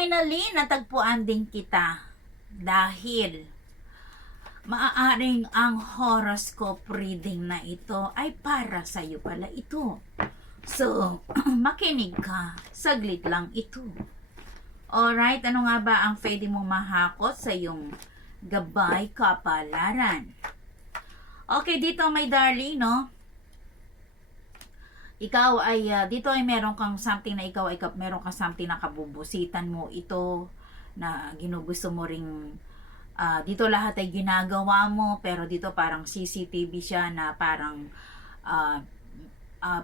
Finally, natagpuan din kita dahil maaaring ang horoscope reading na ito ay para sa iyo pala ito. So, makinig ka. Saglit lang ito. Alright, ano nga ba ang pwede mong mahakot sa iyong gabay kapalaran? Okay, dito may darling, no? Ikaw ay, dito ay meron kang something na ikaw ay meron kang something na kabubusitan mo ito, na ginugusto mo ring, dito lahat ay ginagawa mo, pero dito parang CCTV siya na parang,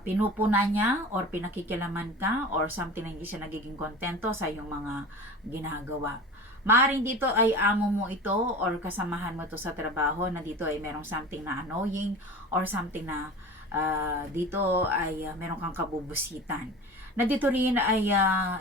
pinupuna niya or pinakikilaman ka or something na hindi siya nagiging kontento sa iyong mga ginagawa. Maaring dito ay amo mo ito or kasamahan mo ito sa trabaho na dito ay merong something na annoying or something na dito ay meron kang kabubusitan. Na dito rin ay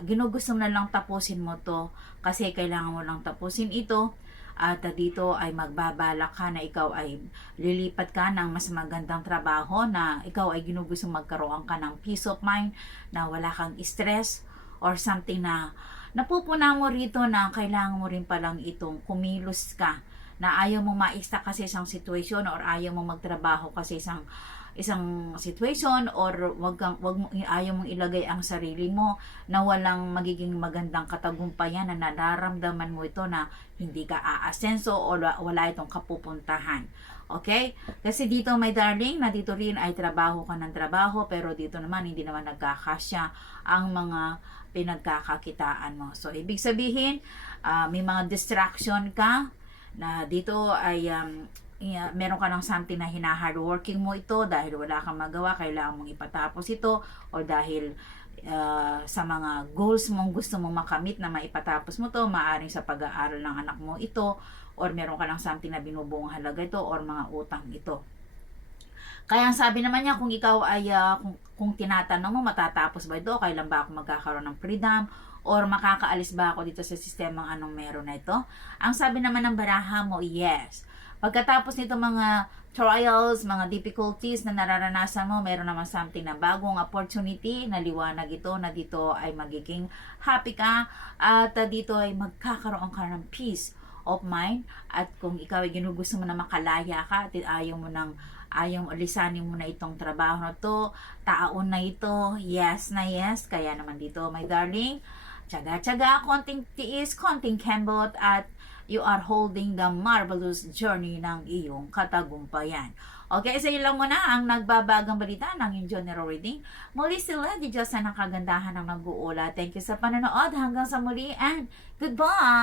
ginugusto mo na lang tapusin mo to kasi kailangan mo lang tapusin ito. At dito ay magbabalak ka na ikaw ay lilipat ka ng mas magandang trabaho, na ikaw ay ginugusto magkaroon ka ng peace of mind, na wala kang stress or something na napupuna mo rito na kailangan mo rin palang itong kumilos ka, na ayaw mo maista kasi isang situation or ayaw mo magtrabaho kasi isang situation or ayaw mong ilagay ang sarili mo na walang magiging magandang katagumpayan, na nararamdaman mo ito na hindi ka aasenso o wala itong kapupuntahan. Okay? Kasi dito may darling, na dito rin ay trabaho ka ng trabaho, pero dito naman hindi naman nagkakasya ang mga pinagkakakitaan mo. So, ibig sabihin, may mga distraction ka, na dito ay meron ka ng something na hina-hardworking mo ito dahil wala kang magawa, kailangan mong ipatapos ito, o dahil sa mga goals mong gusto mong makamit na maipatapos mo to, maaring sa pag-aaral ng anak mo ito, or meron ka ng something na binubuong halaga ito, or mga utang ito. Kaya ang sabi naman niya, kung ikaw ay kung tinatanong mo matatapos ba ito, kailan ba ako magkakaroon ng freedom, or makakaalis ba ako dito sa sistemang anong meron na ito, ang sabi naman ng baraha mo, yes. Pagkatapos nito mga trials, mga difficulties na nararanasan mo, meron naman something na bagong opportunity, na liwanag ito, na dito ay magiging happy ka, at dito ay magkakaroon ka ng peace of mind. At kung ikaw ay ginugusto mo na makalaya ka, at ayaw mo lisanin mo na itong trabaho na to, taon na ito, yes na yes. Kaya naman dito, my darling, tsaga-tsaga, konting tiis, konting kembot, at you are holding the marvelous journey ng iyong katagumpayan. Okay, sa iyo lang muna ang nagbabagang balita ng iyong general reading. Muli sila, di Diyos na ng kagandahan ng nag-uula. Thank you sa panonood. Hanggang sa muli, and goodbye!